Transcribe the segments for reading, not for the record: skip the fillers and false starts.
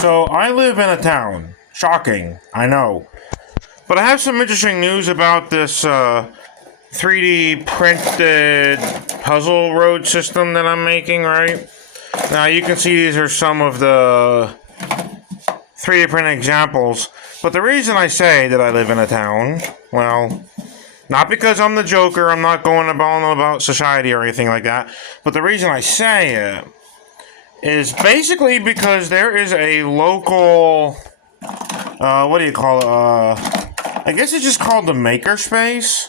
So I live in a town. Shocking, I know. But I have some interesting news about this 3D printed puzzle road system that I'm making, right? Now you can see these are some of the 3D printed examples. But the reason I say that I live in a town, well, not because I'm the Joker, I'm not going about society or anything like that. But the reason I say it is basically because there is a local, what do you call it? I guess it's just called the Makerspace.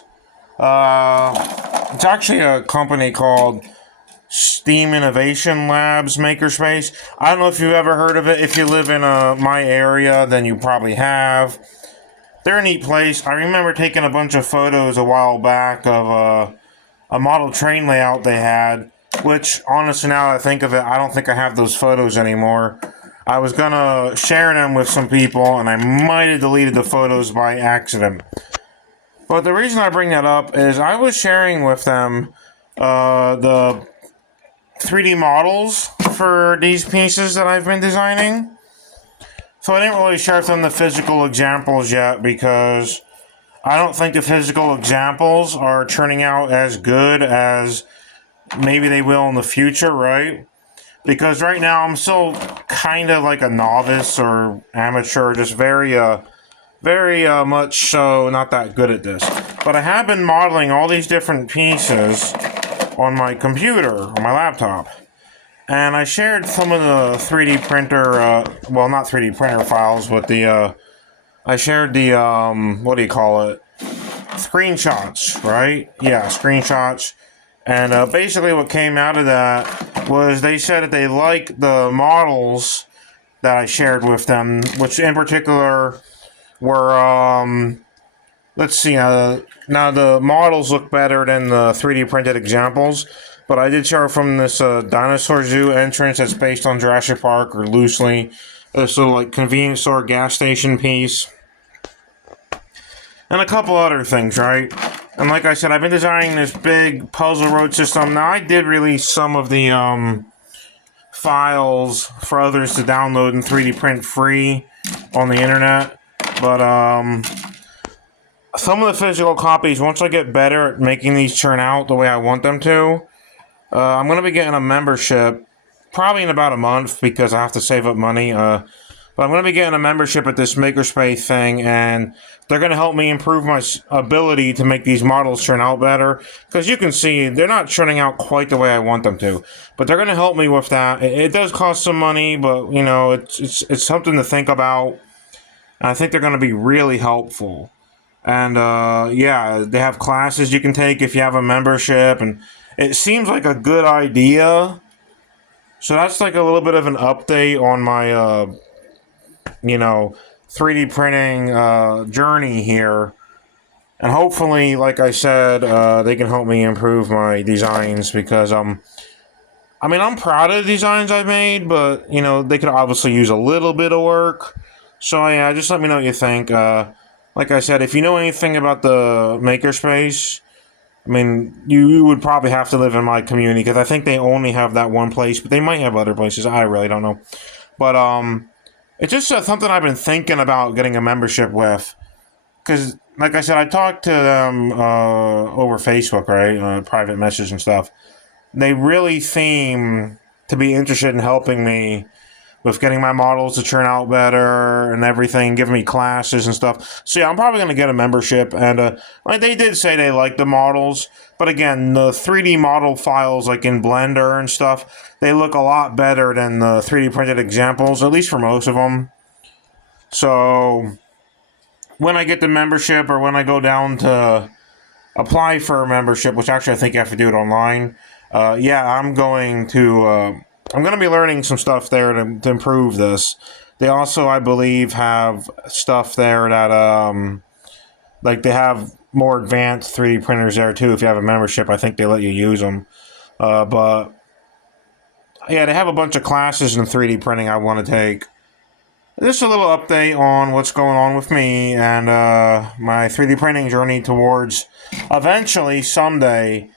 It's actually a company called Steam Innovation Labs Makerspace. I don't know if you've ever heard of it. If you live in my area, then you probably have. They're a neat place. I remember taking a bunch of photos a while back of a model train layout they had, which, honestly, now that I think of it, I don't think I have those photos anymore. I was gonna share them with some people, and I might have deleted the photos by accident. But the reason I bring that up is I was sharing with them the 3D models for these pieces that I've been designing. So I didn't really share with them the physical examples yet because I don't think the physical examples are turning out as good as maybe they will in the future, right? Because right now I'm still kind of like a novice or amateur, just very much so not that good at this. But I have been modeling all these different pieces on my computer, on my laptop. And I shared some of the 3D printer, well, not 3D printer files, but I shared the, what do you call it? Screenshots, right? Yeah, screenshots. And basically what came out of that was they said that they liked the models that I shared with them, which in particular were, let's see, now the models look better than the 3D printed examples, but I did share from this dinosaur zoo entrance that's based on Jurassic Park, or loosely, this little like convenience store gas station piece, and a couple other things, right? And like I said, I've been designing this big puzzle road system. Now I did release some of the files for others to download and 3D print free on the internet, but some of the physical copies, once I get better at making these turn out the way I want them to, I'm going to be getting a membership, probably in about a month, because I have to save up money, but I'm going to be getting a membership at this Makerspace thing, and they're going to help me improve my ability to make these models turn out better, because you can see, they're not turning out quite the way I want them to, but they're going to help me with that. It does cost some money, but, you know, it's something to think about, and I think they're going to be really helpful. And, yeah, they have classes you can take if you have a membership, and it seems like a good idea. So that's like a little bit of an update on my, 3D printing journey here. And hopefully, like I said, they can help me improve my designs because, I'm proud of the designs I've made, but, they could obviously use a little bit of work. So, yeah, just let me know what you think. Like I said, if you know anything about the Makerspace, you would probably have to live in my community because I think they only have that one place, but they might have other places. I really don't know. But it's just something I've been thinking about getting a membership with. Because, like I said, I talked to them over Facebook, right? Private message and stuff. They really seem to be interested in helping me with getting my models to turn out better and everything, giving me classes and stuff. So yeah, I'm probably going to get a membership. And they did say they like the models. But again, the 3D model files, like in Blender and stuff, they look a lot better than the 3D printed examples, at least for most of them. So when I get the membership, or when I go down to apply for a membership, which actually I think you have to do it online, I'm going to be learning some stuff there to improve this. They also, I believe, have stuff there that, they have more advanced 3D printers there, too. If you have a membership, I think they let you use them. But, yeah, they have a bunch of classes in 3D printing I want to take. Just a little update on what's going on with me and my 3D printing journey towards eventually, someday,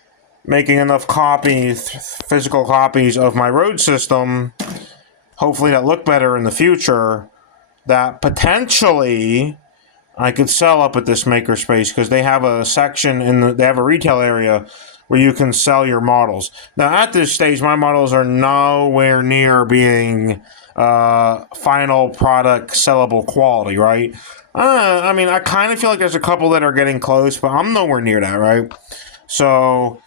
making enough copies, physical copies of my road system, hopefully that look better in the future, that potentially I could sell up at this makerspace, because they have a section they have a retail area where you can sell your models. Now at this stage, my models are nowhere near being final product sellable quality, right? I mean, I kind of feel like there's a couple that are getting close, but I'm nowhere near that, right? So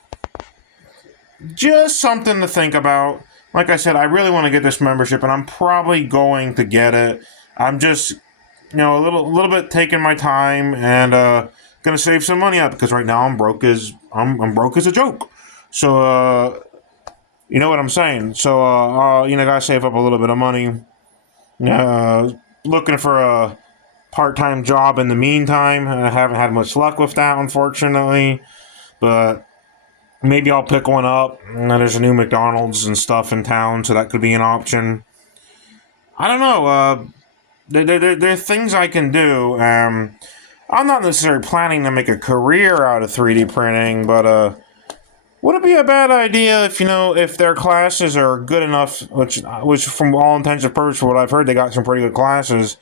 just something to think about. Like I said, I really want to get this membership, and I'm probably going to get it. I'm just, a little bit taking my time, and gonna save some money up, because right now I'm broke as a joke. So you know what I'm saying. So gotta save up a little bit of money. Looking for a part-time job in the meantime. I haven't had much luck with that, unfortunately, but maybe I'll pick one up. There's a new McDonald's and stuff in town, so that could be an option. I don't know. There are things I can do. I'm not necessarily planning to make a career out of 3D printing, but would it be a bad idea if their classes are good enough, which from all intents and purposes, for what I've heard, they got some pretty good classes.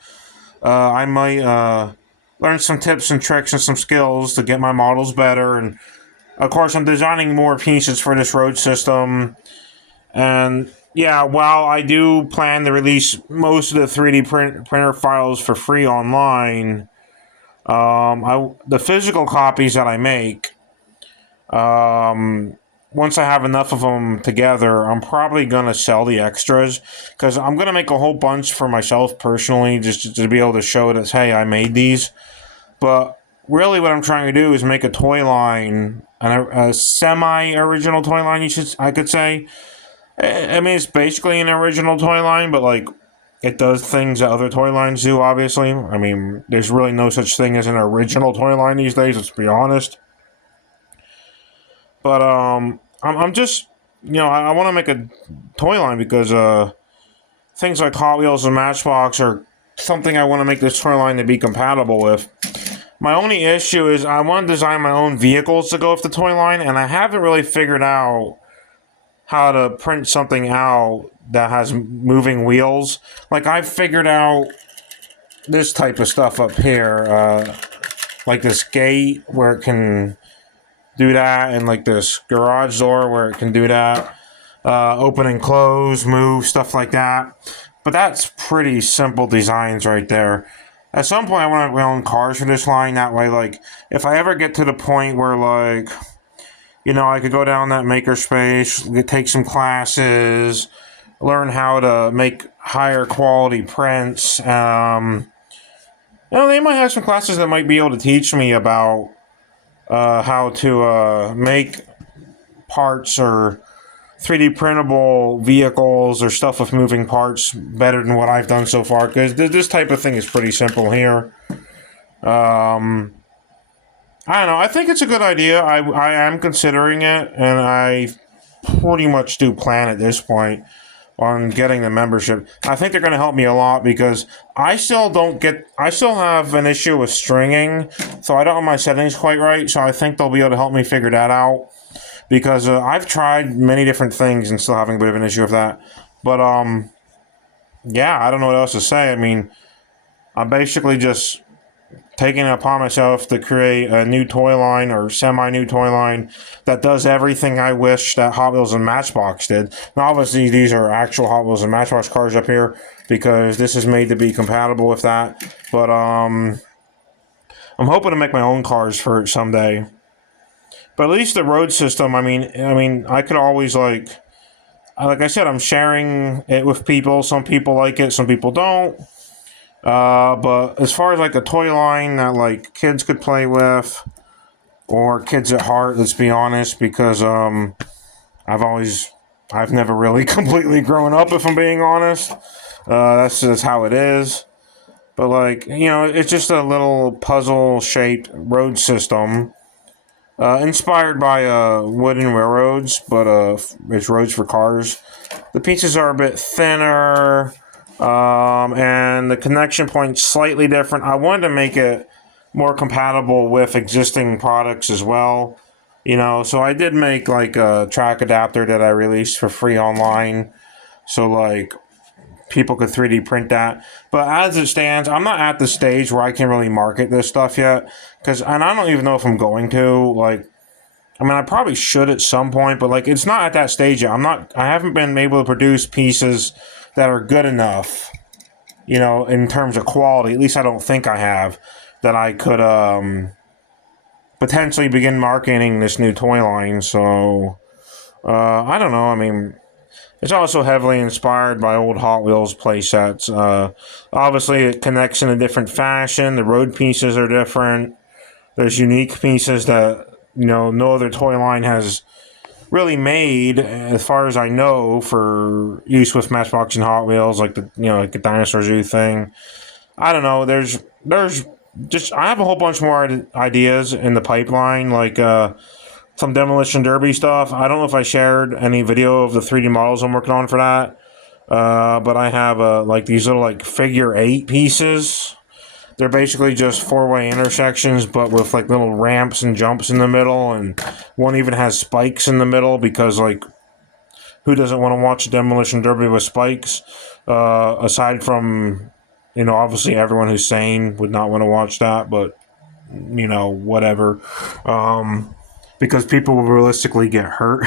I might learn some tips and tricks and some skills to get my models better. And of course, I'm designing more pieces for this road system. And yeah, while I do plan to release most of the 3D printer files for free online, the physical copies that I make, once I have enough of them together, I'm probably going to sell the extras, because I'm going to make a whole bunch for myself personally, just to be able to show that, hey, I made these. But really what I'm trying to do is make a toy line, a semi-original toy line, I could say. I mean, it's basically an original toy line, but like, it does things that other toy lines do, obviously. I mean, there's really no such thing as an original toy line these days, let's be honest. But I'm just, I want to make a toy line, because things like Hot Wheels and Matchbox are something I want to make this toy line to be compatible with. My only issue is I want to design my own vehicles to go with the toy line, and I haven't really figured out how to print something out that has moving wheels. Like, I've figured out this type of stuff up here, like this gate where it can do that, and like this garage door where it can do that, open and close, move, stuff like that. But that's pretty simple designs right there. At some point I want to have my own cars for this line. That way, like, if I ever get to the point where, like, I could go down that makerspace, take some classes, learn how to make higher quality prints. They might have some classes that might be able to teach me about how to make parts or 3D printable vehicles or stuff with moving parts better than what I've done so far, because this type of thing is pretty simple here. I don't know. I think it's a good idea. I am considering it, and I pretty much do plan at this point on getting the membership. I think they're going to help me a lot, because I still have an issue with stringing, so I don't have my settings quite right, so I think they'll be able to help me figure that out, because I've tried many different things and still having a bit of an issue with that. But, yeah, I don't know what else to say. I mean, I'm basically just taking it upon myself to create a new toy line, or semi-new toy line, that does everything I wish that Hot Wheels and Matchbox did. Now, obviously, these are actual Hot Wheels and Matchbox cars up here, because this is made to be compatible with that. But, I'm hoping to make my own cars for it someday. But at least the road system, I mean, I could always, like I said, I'm sharing it with people. Some people like it, some people don't. But as far as like a toy line that like kids could play with, or kids at heart, let's be honest, because I've never really completely grown up, if I'm being honest. That's just how it is. But like, it's just a little puzzle shaped road system, inspired by wooden railroads, but it's roads for cars. The pieces are a bit thinner. And the connection point's slightly different. I wanted to make it more compatible with existing products as well. So I did make like a track adapter that I released for free online. So like, people could 3D print that. But as it stands, I'm not at the stage where I can really market this stuff yet. And I don't even know if I'm going to. Like, I mean, I probably should at some point, but like, it's not at that stage yet. I haven't been able to produce pieces that are good enough, you know, in terms of quality. At least I don't think I have, that I could potentially begin marketing this new toy line. So, I don't know. I mean, it's also heavily inspired by old Hot Wheels playsets. Obviously, it connects in a different fashion. The road pieces are different. There's unique pieces that, you know, no other toy line has really made, as far as I know, for use with Matchbox and Hot Wheels, like like the Dinosaur Zoo thing. I don't know. There's just, I have a whole bunch more ideas in the pipeline, like some Demolition Derby stuff. I don't know if I shared any video of the 3D models I'm working on for that. But I have like these little like figure 8 pieces. They're basically just 4-way intersections, but with like little ramps and jumps in the middle, and one even has spikes in the middle because, like, who doesn't want to watch a Demolition Derby with spikes? Aside from, you know, obviously everyone who's sane would not want to watch that, but, you know, whatever. Because people will realistically get hurt.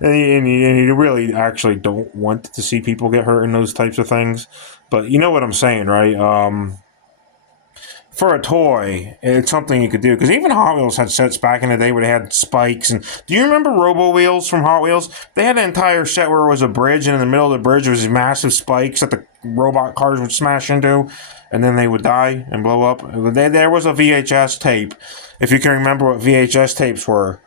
and you really actually don't want to see people get hurt in those types of things. But you know what I'm saying, right? For a toy, it's something you could do. Because even Hot Wheels had sets back in the day where they had spikes. And do you remember Robo Wheels from Hot Wheels? They had an entire set where it was a bridge, and in the middle of the bridge was these massive spikes that the robot cars would smash into, and then they would die and blow up. There was a VHS tape, if you can remember what VHS tapes were.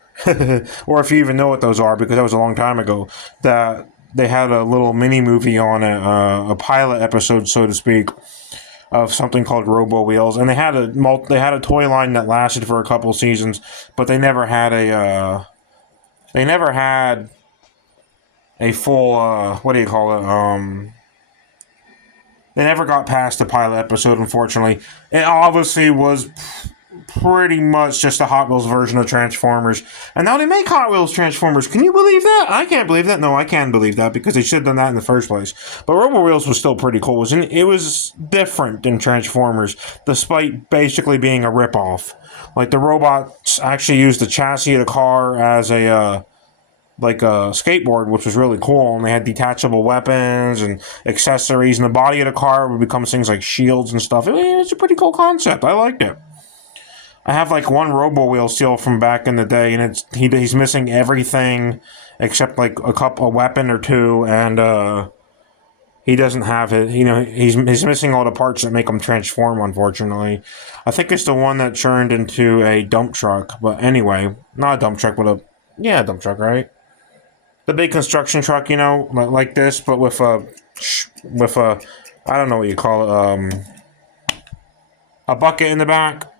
Or if you even know what those are, because that was a long time ago, that they had a little mini movie on it, a pilot episode, so to speak, of something called Robo Wheels, and they had a toy line that lasted for a couple seasons, but they never had a full what do you call it? They never got past the pilot episode, unfortunately. It obviously was pretty much just a Hot Wheels version of Transformers. And now they make Hot Wheels Transformers. Can you believe that? I can't believe that. No, I can believe that, because they should have done that in the first place. But Robo Wheels was still pretty cool. It was different than Transformers, despite basically being a ripoff. Like, the robots actually used the chassis of the car as a skateboard, which was really cool, and they had detachable weapons and accessories, and the body of the car would become things like shields and stuff. It was a pretty cool concept. I liked it. I have like one Robo Wheel still from back in the day, and he's missing everything except like a weapon or two, and he doesn't have it. You know, he's missing all the parts that make him transform, unfortunately. I think it's the one that turned into a dump truck. But anyway, not a dump truck, but a dump truck, right? The big construction truck, you know, like this, but with a I don't know what you call it, a bucket in the back.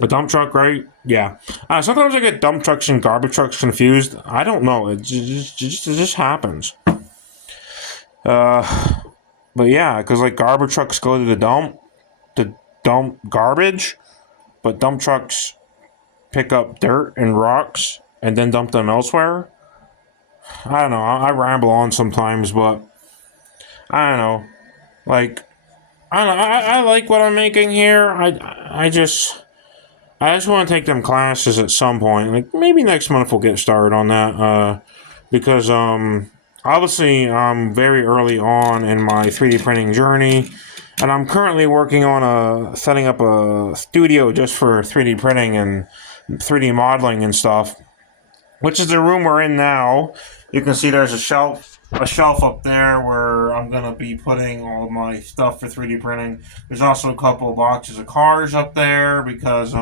A dump truck, right? Yeah. Sometimes I get dump trucks and garbage trucks confused. I don't know. It just happens. But yeah, because like garbage trucks go to dump garbage, but dump trucks pick up dirt and rocks and then dump them elsewhere. I don't know. I ramble on sometimes, but I don't know. Like, I don't know. I like what I'm making here. I just want to take them classes at some point. Like, maybe next month we'll get started on that. Because obviously I'm very early on in my 3D printing journey, and I'm currently working on setting up a studio just for 3D printing and 3D modeling and stuff, which is the room we're in now. You can see there's a shelf up there where I'm going to be putting all of my stuff for 3D printing. There's also a couple of boxes of cars up there, because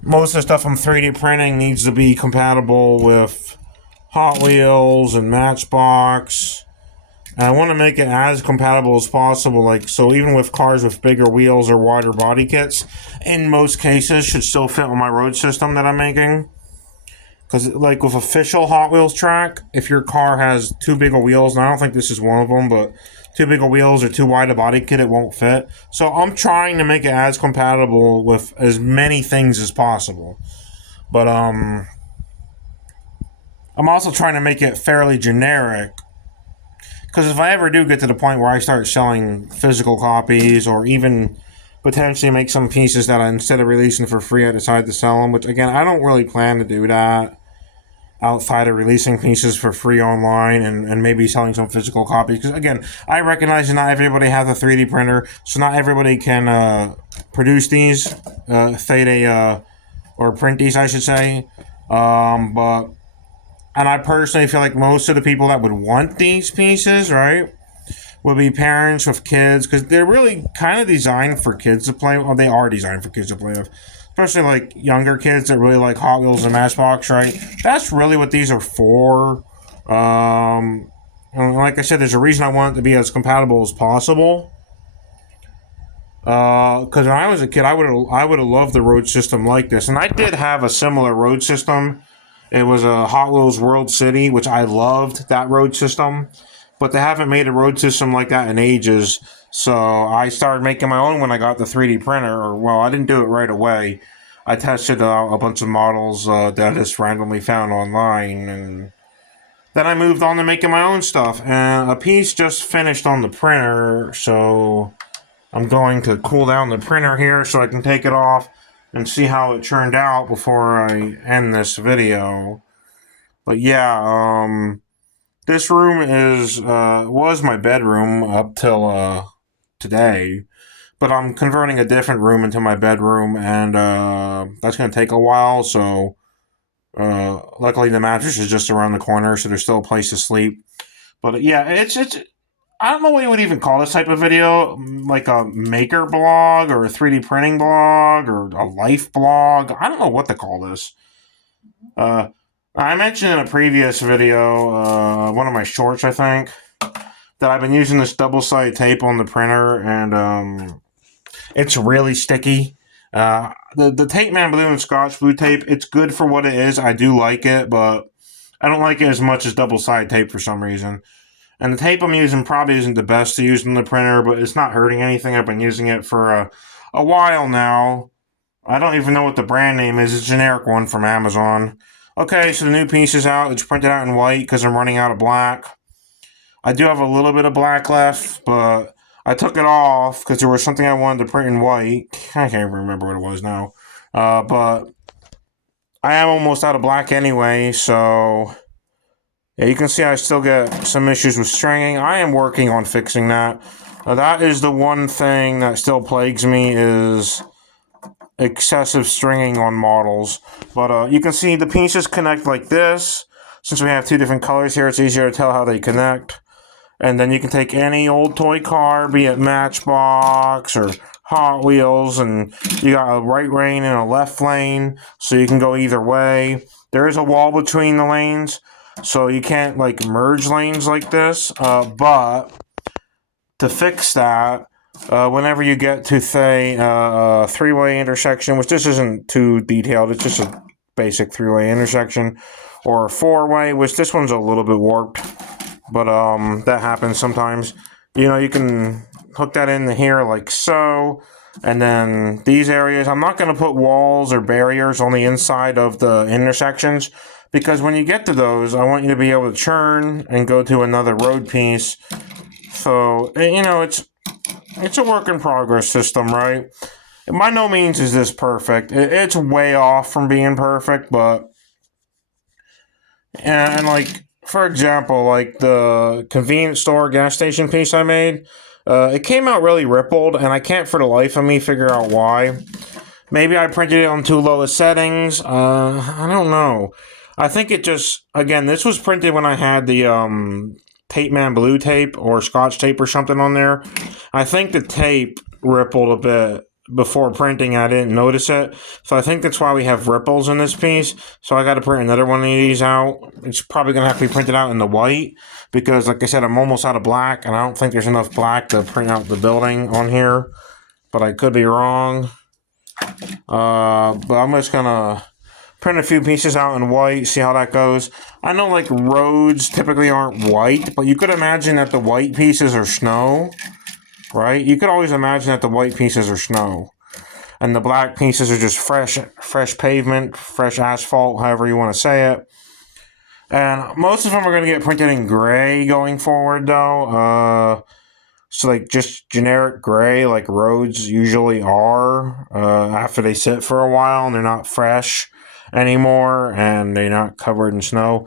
most of the stuff I'm 3D printing needs to be compatible with Hot Wheels and Matchbox. And I want to make it as compatible as possible. Like, so even with cars with bigger wheels or wider body kits, in most cases, should still fit on my road system that I'm making. Because, like, with official Hot Wheels track, if your car has too big of wheels, and I don't think this is one of them, but too big of wheels or too wide a body kit, it won't fit. So I'm trying to make it as compatible with as many things as possible. But I'm also trying to make it fairly generic, Because if I ever do get to the point where I start selling physical copies, or even potentially make some pieces that instead of releasing for free, I decide to sell them, which again, I don't really plan to do that outside of releasing pieces for free online and maybe selling some physical copies. Because again, I recognize that not everybody has a 3D printer, so not everybody can produce these, or print these, I should say. But and I personally feel like most of the people that would want these pieces, right, would be parents with kids, because they're really kind of designed for kids to play. Well, they are designed for kids to play with, especially like younger kids that really like Hot Wheels and Matchbox, right? That's really what these are for. And like I said, there's a reason I want it to be as compatible as possible. Because when I was a kid, I would have loved the road system like this, and I did have a similar road system. It was a Hot Wheels World City, which I loved that road system, but they haven't made a road system like that in ages. So I started making my own when I got the 3D printer. Or, well, I didn't do it right away. I tested out a bunch of models that I just randomly found online, and then I moved on to making my own stuff. And a piece just finished on the printer, so I'm going to cool down the printer here so I can take it off and see how it turned out before I end this video. But yeah, this room was my bedroom up till today, but I'm converting a different room into my bedroom, and that's going to take a while. So luckily the mattress is just around the corner, so there's still a place to sleep. But yeah, it's I don't know what you would even call this type of video, like a maker blog or a 3D printing blog or a life blog. I don't know what to call this. I mentioned in a previous video, one of my shorts, I think, that I've been using this double-sided tape on the printer, and it's really sticky. The Tape Man Blue and Scotch Blue tape, it's good for what it is. I do like it, but I don't like it as much as double-sided tape for some reason. And the tape I'm using probably isn't the best to use on the printer, but it's not hurting anything. I've been using it for a while now. I don't even know what the brand name is. It's a generic one from Amazon. Okay, so the new piece is out. It's printed out in white because I'm running out of black. I do have a little bit of black left, but I took it off because there was something I wanted to print in white. I can't even remember what it was now. But I am almost out of black anyway, so yeah, you can see I still get some issues with stringing. I am working on fixing that. That is the one thing that still plagues me, is excessive stringing on models. But you can see the pieces connect like this. Since we have two different colors here, it's easier to tell how they connect. And then you can take any old toy car, be it Matchbox or Hot Wheels, and you got a right lane and a left lane, so you can go either way. There is a wall between the lanes, so you can't like merge lanes like this. But to fix that, whenever you get to, say, a three-way intersection, which this isn't too detailed, it's just a basic three-way intersection, or a four-way, which this one's a little bit warped, but that happens sometimes. You know, you can hook that in here like so, and then these areas, I'm not going to put walls or barriers on the inside of the intersections, because when you get to those, I want you to be able to churn and go to another road piece. So, you know, it's a work in progress system, right? By no means is this perfect. It's way off from being perfect, but and like, for example, like the convenience store gas station piece I made, it came out really rippled, and I can't for the life of me figure out why. Maybe I printed it on too low of settings. I don't know. I think it just, again, this was printed when I had the Tape Man Blue tape or Scotch tape or something on there. I think the tape rippled a bit before printing. I didn't notice it. So I think that's why we have ripples in this piece. So I got to print another one of these out. It's probably going to have to be printed out in the white because, like I said, I'm almost out of black, and I don't think there's enough black to print out the building on here. But I could be wrong. But I'm just going to print a few pieces out in white, see how that goes. I know, like, roads typically aren't white, but you could imagine that the white pieces are snow, right? You could always imagine that the white pieces are snow, and the black pieces are just fresh pavement, fresh asphalt, however you want to say it. And most of them are going to get printed in gray going forward, though. So, like, just generic gray, like roads usually are, after they sit for a while and they're not fresh anymore and they're not covered in snow.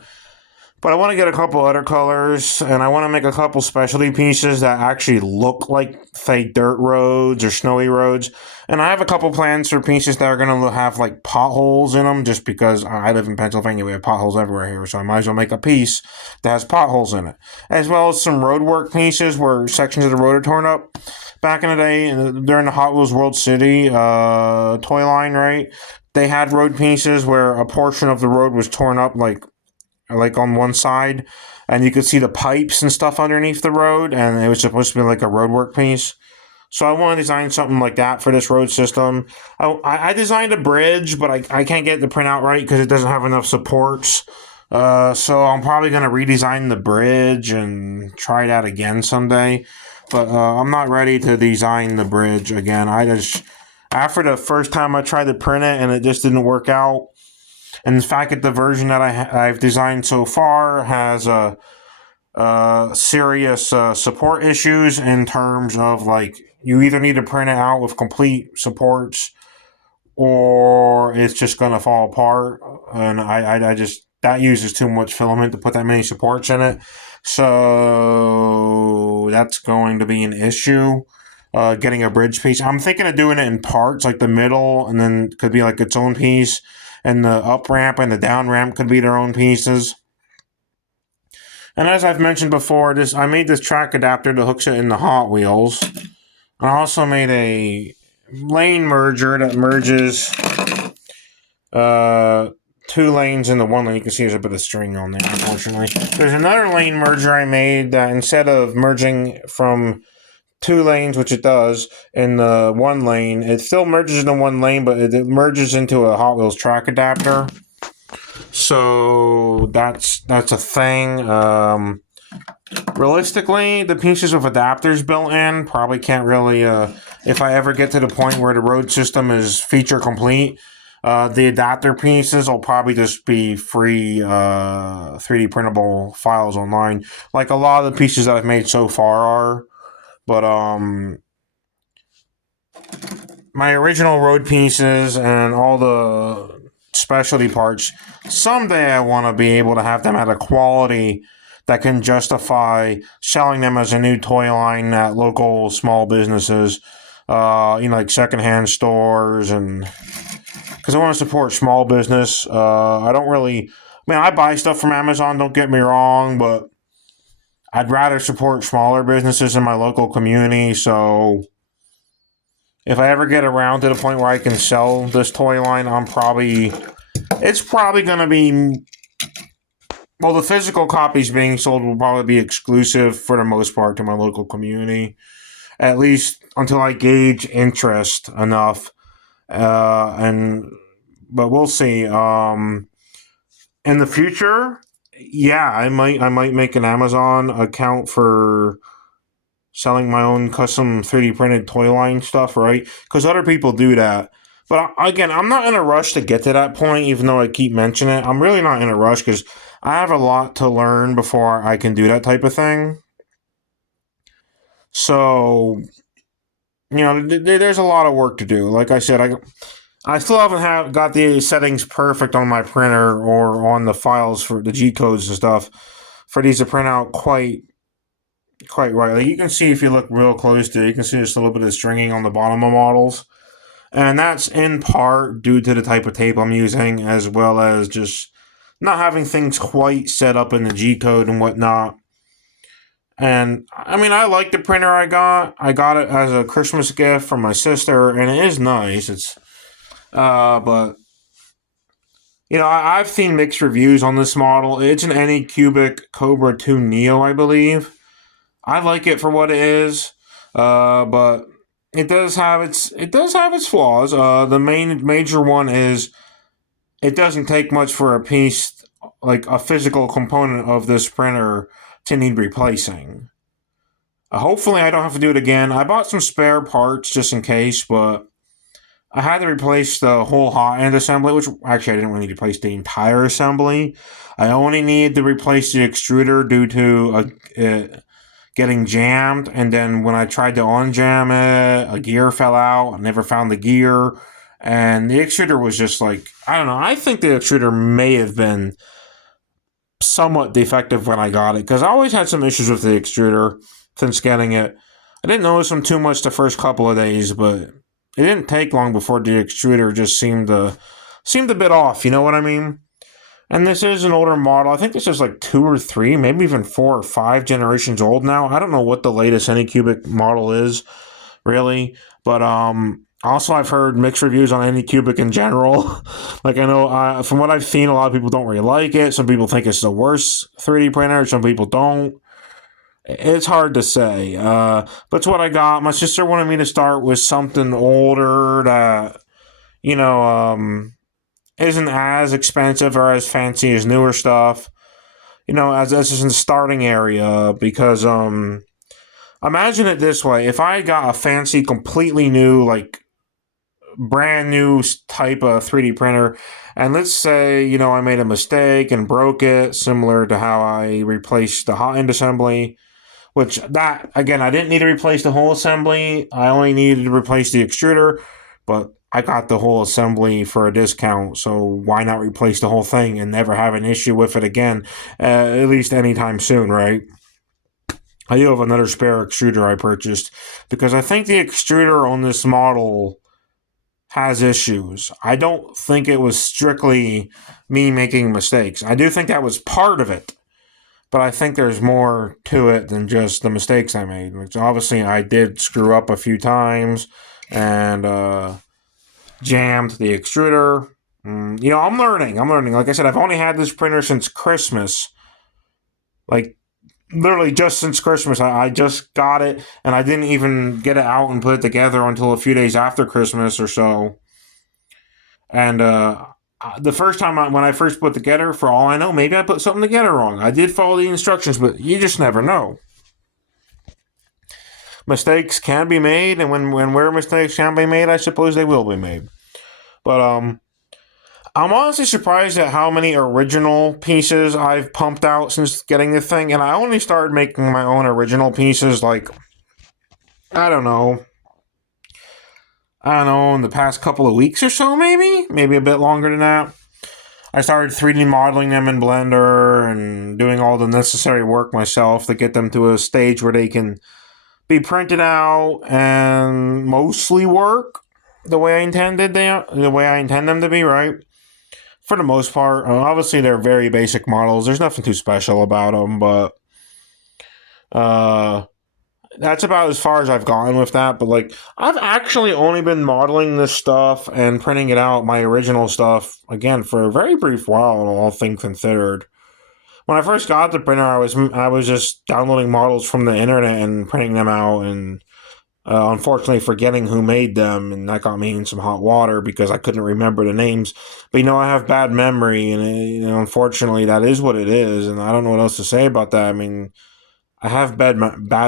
But I want to get a couple other colors, and I want to make a couple specialty pieces that actually look like, say, dirt roads or snowy roads. And I have a couple plans for pieces that are going to have, like, potholes in them, just because I live in Pennsylvania. We have potholes everywhere here, so I might as well make a piece that has potholes in it. As well as some roadwork pieces where sections of the road are torn up. Back in the day, during the Hot Wheels World City toy line, right? They had road pieces where a portion of the road was torn up, like on one side, and you could see the pipes and stuff underneath the road, and it was supposed to be like a roadwork piece. So I want to design something like that for this road system. I designed a bridge, but I can't get the printout right because it doesn't have enough supports. So I'm probably going to redesign the bridge and try that again someday. But I'm not ready to design the bridge again. After the first time I tried to print it and it just didn't work out, and the fact that the version that I've designed so far has serious support issues in terms of, like, you either need to print it out with complete supports or it's just going to fall apart. And I just, that uses too much filament to put that many supports in it. So that's going to be an issue. Getting a bridge piece. I'm thinking of doing it in parts, like the middle, and then could be like its own piece, and the up ramp and the down ramp could be their own pieces. And as I've mentioned before, I made this track adapter that hooks it in the Hot Wheels. I also made a lane merger that merges two lanes into one lane. You can see there's a bit of string on there, unfortunately. There's another lane merger I made that, instead of merging from two lanes, which it does, in the one lane, it still merges into one lane, but it merges into a Hot Wheels track adapter. So that's a thing. Realistically, the pieces with adapters built in probably can't really, if I ever get to the point where the road system is feature complete, the adapter pieces will probably just be free 3D printable files online, like a lot of the pieces that I've made so far are. But my original road pieces and all the specialty parts, someday I want to be able to have them at a quality that can justify selling them as a new toy line at local small businesses, like secondhand stores, and because I want to support small business. I don't really, I buy stuff from Amazon, don't get me wrong, but I'd rather support smaller businesses in my local community. So if I ever get around to the point where I can sell this toy line, it's probably going to be, well, the physical copies being sold will probably be exclusive for the most part to my local community, at least until I gauge interest enough. But we'll see. In the future, yeah, I might make an Amazon account for selling my own custom 3D printed toy line stuff, right? Because other people do that. But again, I'm not in a rush to get to that point, even though I keep mentioning it. I'm really not in a rush because I have a lot to learn before I can do that type of thing. So, there's a lot of work to do. Like I said, I still haven't got the settings perfect on my printer or on the files for the G codes and stuff for these to print out quite right. Like, you can see, if you look real close to it, you can see there's a little bit of stringing on the bottom of models. And that's in part due to the type of tape I'm using, as well as just not having things quite set up in the G code and whatnot. And I like the printer I got. I got it as a Christmas gift from my sister, and it is nice. But I've seen mixed reviews on this model. It's an Anycubic Cobra 2 Neo, I believe. I like it for what it is, but it does have its flaws. The major one is it doesn't take much for a piece, like a physical component of this printer, to need replacing. Hopefully, I don't have to do it again. I bought some spare parts just in case, but I had to replace the whole hot end assembly, which actually I didn't really replace the entire assembly. I only needed to replace the extruder due to getting jammed, and then when I tried to unjam it, a gear fell out. I never found the gear, and the extruder was just like, I don't know. I think the extruder may have been somewhat defective when I got it, because I always had some issues with the extruder since getting it. I didn't notice them too much the first couple of days, but it didn't take long before the extruder just seemed a bit off. You know what I mean? And this is an older model. I think this is like 2 or 3, maybe even 4 or 5 generations old now. I don't know what the latest Anycubic model is, really. But also I've heard mixed reviews on Anycubic in general. Like I know from what I've seen, a lot of people don't really like it. Some people think it's the worst 3D printer. Some people don't. It's hard to say. But it's what I got. My sister wanted me to start with something older that, you know, isn't as expensive or as fancy as newer stuff. You know, as this is in the starting area, because imagine it this way: if I got a fancy, completely new, like brand new type of 3D printer, and let's say I made a mistake and broke it, similar to how I replaced the hot end assembly. Which that again, I didn't need to replace the whole assembly. I only needed to replace the extruder, but I got the whole assembly for a discount. So why not replace the whole thing and never have an issue with it again, at least anytime soon, right? I do have another spare extruder I purchased because I think the extruder on this model has issues. I don't think it was strictly me making mistakes. I do think that was part of it, but I think there's more to it than just the mistakes I made. Which obviously I did screw up a few times and jammed the extruder. I'm learning. Like I said, I've only had this printer since Christmas. Like literally just since Christmas. I just got it, and I didn't even get it out and put it together until a few days after Christmas or so. And the first time when I first put together, for all I know, maybe I put something together wrong. I did follow the instructions, but you just never know. Mistakes can be made, and when where mistakes can be made, I suppose they will be made. But I'm honestly surprised at how many original pieces I've pumped out since getting the thing, and I only started making my own original pieces like I don't know. In the past couple of weeks or so, maybe a bit longer than that. I started 3D modeling them in Blender and doing all the necessary work myself to get them to a stage where they can be printed out and mostly work the way I intend them to be, right? For the most part. Obviously, they're very basic models. There's nothing too special about them, but uh, that's about as far as I've gotten with that. But like, I've actually only been modeling this stuff and printing it out, my original stuff, again for a very brief while, all things considered. When I first got the printer, I was just downloading models from the internet and printing them out, and unfortunately forgetting who made them, and that got me in some hot water because I couldn't remember the names. But I have bad memory, and unfortunately that is what it is, and I don't know what else to say about that. I mean, I have bad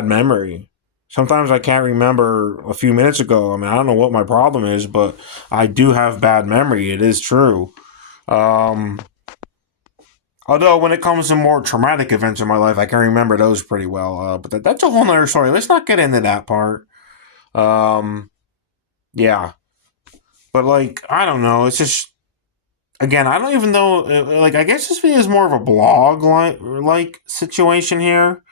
memory. Sometimes I can't remember a few minutes ago. I mean, I don't know what my problem is, but I do have bad memory. It is true. Um, Although when it comes to more traumatic events in my life, I can remember those pretty well. But that's a whole nother story. Let's not get into that part. Um, yeah, but like I don't know. It's just again, I don't even know. Like I guess this video is more of a blog like situation here.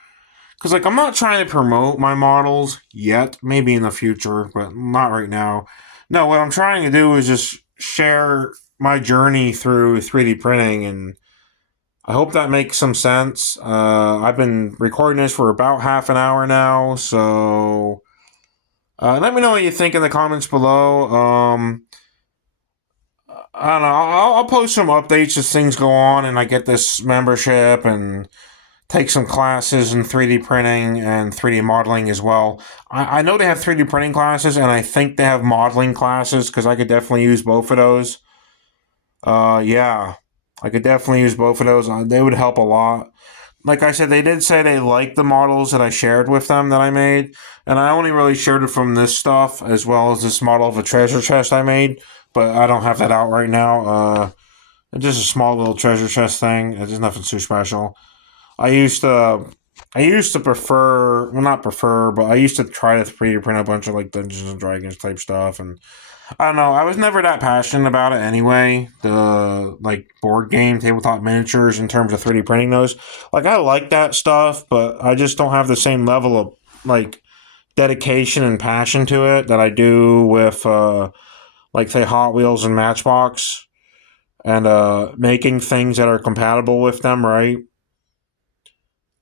Because, like, I'm not trying to promote my models yet. Maybe in the future, but not right now. No, what I'm trying to do is just share my journey through 3D printing, and I hope that makes some sense. I've been recording this for about half an hour now, so let me know what you think in the comments below. I don't know. I'll post some updates as things go on, and I get this membership and take some classes in 3D printing and 3D modeling as well. I know they have 3D printing classes, and I think they have modeling classes because I could definitely use both of those. Yeah, I could definitely use both of those. They would help a lot. like I said, they did say they liked the models that I shared with them that I made, and I only really shared it from this stuff as well as this model of a treasure chest I made, but I don't have that out right now. It's just a small little treasure chest thing. It's just nothing too special. I used to, I used to prefer, well, not prefer, but I used to try to 3D print a bunch of like Dungeons and Dragons type stuff, and I don't know. I was never that passionate about it anyway. The like board game tabletop miniatures in terms of 3D printing those. Like I like that stuff, but I just don't have the same level of like dedication and passion to it that I do with like say Hot Wheels and Matchbox and making things that are compatible with them, right?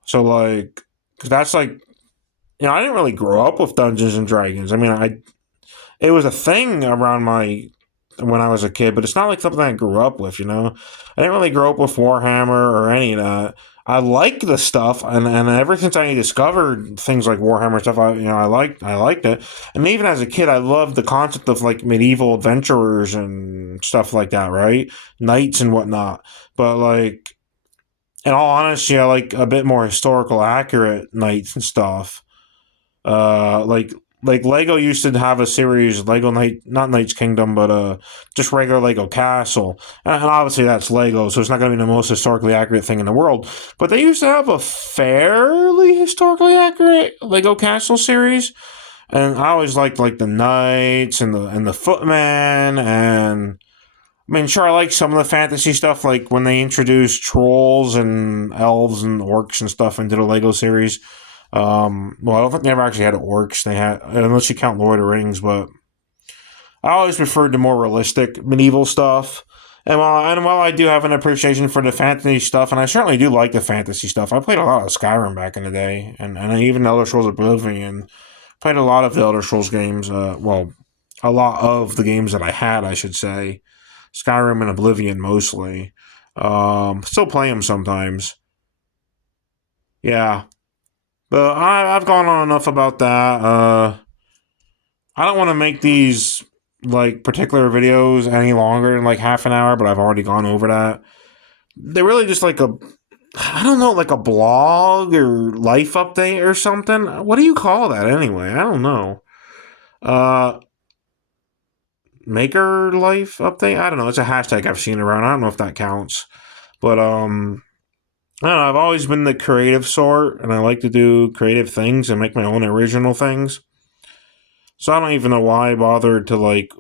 So like, cause that's like, I didn't really grow up with Dungeons and Dragons. I mean, it was a thing around my when I was a kid, but it's not like something I grew up with. I didn't really grow up with Warhammer or any of that. I like the stuff, and ever since I discovered things like Warhammer stuff, I liked it. And even as a kid, I loved the concept of like medieval adventurers and stuff like that, right? Knights and whatnot. But like, in all honesty, I like a bit more historical accurate knights and stuff. Like Lego used to have a series, Lego Knight, not Knight's Kingdom, but just regular Lego Castle, and obviously that's Lego, so it's not going to be the most historically accurate thing in the world. But they used to have a fairly historically accurate Lego Castle series, and I always liked like the knights and the footmen, and I mean, sure, I like some of the fantasy stuff, like when they introduced trolls and elves and orcs and stuff into the Lego series. Well, I don't think they ever actually had orcs. They had, unless you count Lord of the Rings, but I always preferred the more realistic medieval stuff. And while I do have an appreciation for the fantasy stuff, and I certainly do like the fantasy stuff, I played a lot of Skyrim back in the day, and even Elder Scrolls Oblivion. Played a lot of the Elder Scrolls games. Well, a lot of the games that I had, I should say. Skyrim and Oblivion mostly. Still play them sometimes. Yeah. But I've gone on enough about that. I don't want to make these like particular videos any longer than like half an hour, but I've already gone over that. They're really just like I don't know, like a blog or life update or something. What do you call that anyway? I don't know. Uh, Maker life update? I don't know. It's a hashtag I've seen around. I don't know if that counts. But I don't know. I've always been the creative sort, and I like to do creative things and make my own original things. So I don't even know why I bothered to like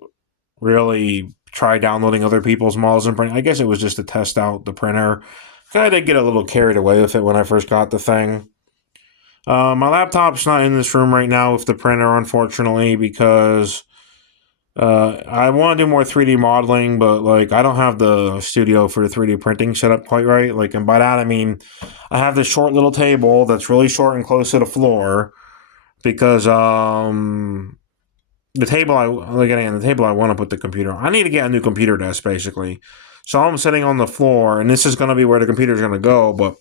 really try downloading other people's models and print. I guess it was just to test out the printer. I did get a little carried away with it when I first got the thing. My laptop's not in this room right now with the printer, unfortunately, because I want to do more 3D modeling, but like I don't have the studio for the 3D printing set up quite right. Like, and by that I mean I have this short little table that's really short and close to the floor because the table I want to put the computer on. I need to get a new computer desk basically. So I'm sitting on the floor, and this is going to be where the computer's going to go. But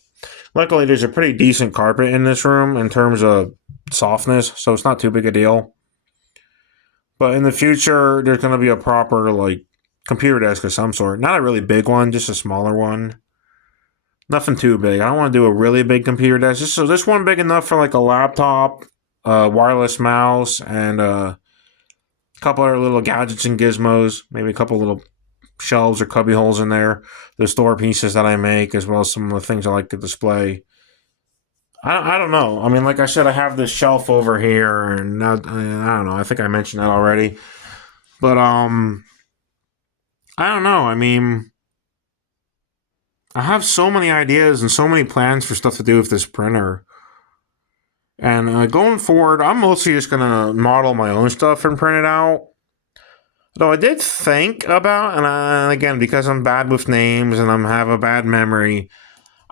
luckily, there's a pretty decent carpet in this room in terms of softness, so it's not too big a deal. But in the future, there's going to be a proper like computer desk of some sort. Not a really big one, just a smaller one. Nothing too big. I don't want to do a really big computer desk. So this one big enough for like a laptop, wireless mouse, and a couple other little gadgets and gizmos. Maybe a couple little shelves or cubby holes in there. The store pieces that I make, as well as some of the things I like to display. I don't know. I mean, like I said, I have this shelf over here, and I don't know. I think I mentioned that already. But I don't know. I mean, I have so many ideas and so many plans for stuff to do with this printer. And going forward, I'm mostly just gonna model my own stuff and print it out. Though I did think about, and again, because I'm bad with names and I have a bad memory,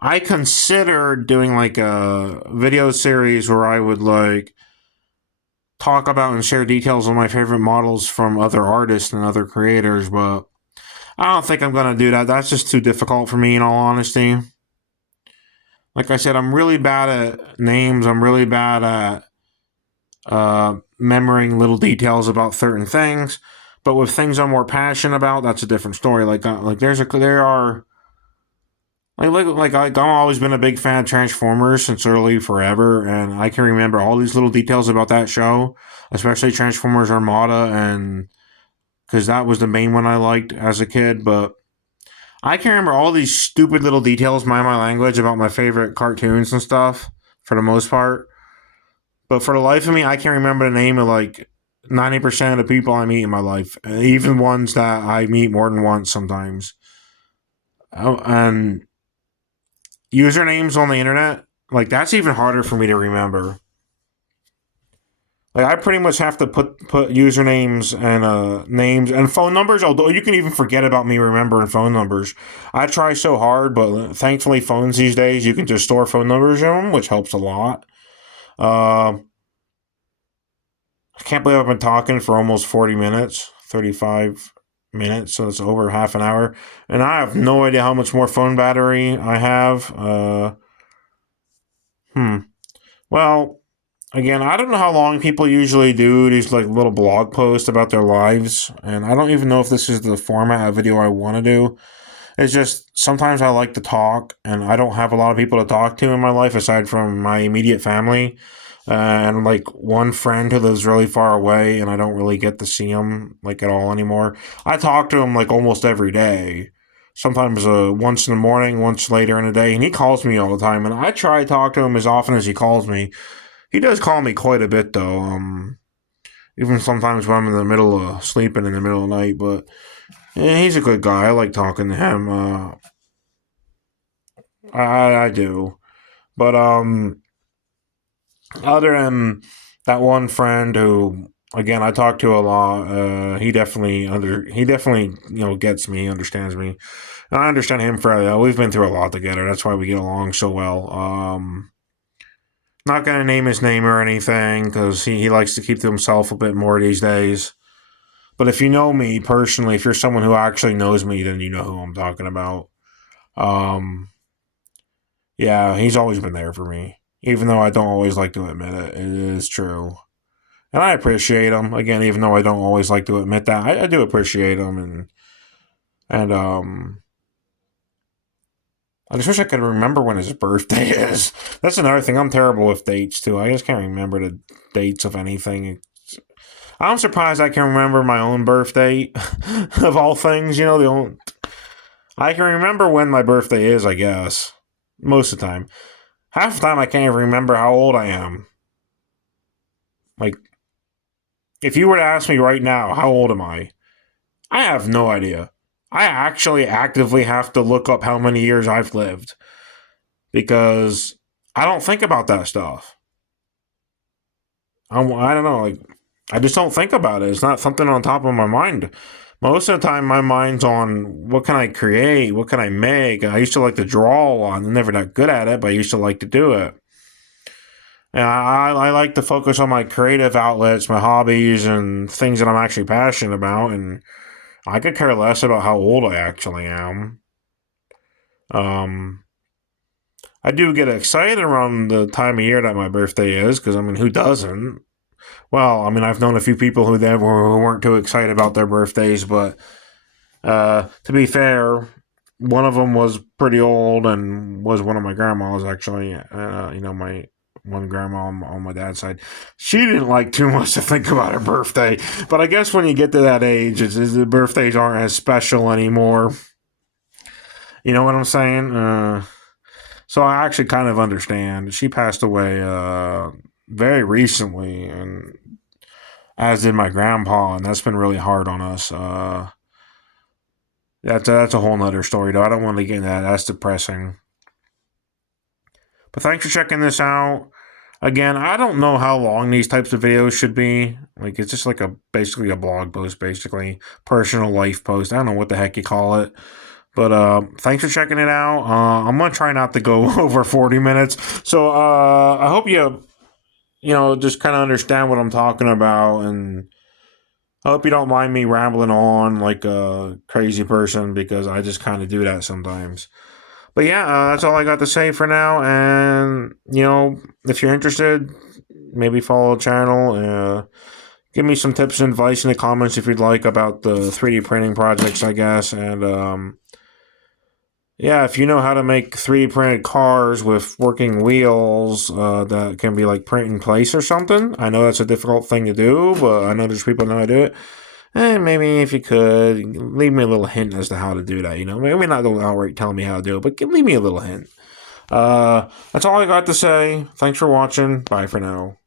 I considered doing like a video series where I would like talk about and share details on my favorite models from other artists and other creators, but I don't think I'm gonna do that. That's just too difficult for me, in all honesty. Like I said, I'm really bad at names. I'm really bad at memorizing little details about certain things. But with things I'm more passionate about, that's a different story. Like there are I've always been a big fan of Transformers since early forever, and I can remember all these little details about that show, especially Transformers Armada, and because that was the main one I liked as a kid. But I can remember all these stupid little details, mind my language, about my favorite cartoons and stuff for the most part. But for the life of me, I can't remember the name of like 90% of the people I meet in my life, even ones that I meet more than once sometimes. And usernames on the internet, like that's even harder for me to remember. Like I pretty much have to put usernames and names and phone numbers. Although you can even forget about me remembering phone numbers. I try so hard, but thankfully phones these days you can just store phone numbers in them, which helps a lot. Uh, I can't believe I've been talking for almost 40 minutes, 35 minutes, so it's over half an hour, and I have no idea how much more phone battery I have. Hmm. Well, again, I don't know how long people usually do these like little blog posts about their lives, and I don't even know if this is the format of video I want to do. It's just sometimes I like to talk, and I don't have a lot of people to talk to in my life aside from my immediate family and like one friend who lives really far away, and I don't really get to see him like at all anymore. I talk to him like almost every day. Sometimes once in the morning, once later in the day, and he calls me all the time. And I try to talk to him as often as he calls me. He does call me quite a bit though. Even sometimes when I'm in the middle of sleeping in the middle of the night. But yeah, he's a good guy. I like talking to him. I do. But other than that one friend who, again, I talk to a lot, he definitely gets me, understands me, and I understand him fairly well. We've been through a lot together. That's why we get along so well. Not gonna name his name or anything because he likes to keep to himself a bit more these days. But if you know me personally, if you're someone who actually knows me, then you know who I'm talking about. Um, yeah, he's always been there for me, even though I don't always like to admit it. It is true, and I appreciate him. Again, even though I don't always like to admit that, I do appreciate him, and I just wish I could remember when his birthday is. That's another thing. I'm terrible with dates too. I just can't remember the dates of anything. I'm surprised I can remember my own birthday of all things. I can remember when my birthday is. I guess most of the time. Half the time I can't even remember how old I am. Like, if you were to ask me right now, how old am I have no idea. I actually actively have to look up how many years I've lived because I don't think about that stuff. I don't know. Like, I just don't think about it. It's not something on top of my mind. Most of the time, my mind's on what can I create? What can I make? I used to like to draw a lot. I'm never that good at it, but I used to like to do it. And I like to focus on my creative outlets, my hobbies, and things that I'm actually passionate about. And I could care less about how old I actually am. Um, I do get excited around the time of year that my birthday is, because I mean, who doesn't? Well, I mean, I've known a few people who weren't too excited about their birthdays, but to be fair, one of them was pretty old and was one of my grandmas actually. My one grandma on my dad's side. She didn't like too much to think about her birthday, but I guess when you get to that age, the birthdays aren't as special anymore. You know what I'm saying? So I actually kind of understand. She passed away very recently, and as did my grandpa, and that's been really hard on us. That's a whole nother story, though. I don't want to get into that. That's depressing. But thanks for checking this out. Again, I don't know how long these types of videos should be. Like, it's just like basically a blog post, basically personal life post. I don't know what the heck you call it. But thanks for checking it out. I'm gonna try not to go over 40 minutes. So I hope you just kind of understand what I'm talking about, and I hope you don't mind me rambling on like a crazy person because I just kind of do that sometimes. But yeah, that's all I got to say for now. And if you're interested, maybe follow the channel. Give me some tips and advice in the comments if you'd like about the 3D printing projects, I guess. And Yeah, if you know how to make 3D printed cars with working wheels that can be like print in place or something, I know that's a difficult thing to do, but I know there's people that know how to do it. And maybe if you could, leave me a little hint as to how to do that. Maybe not outright tell me how to do it, but leave me a little hint. That's all I got to say. Thanks for watching. Bye for now.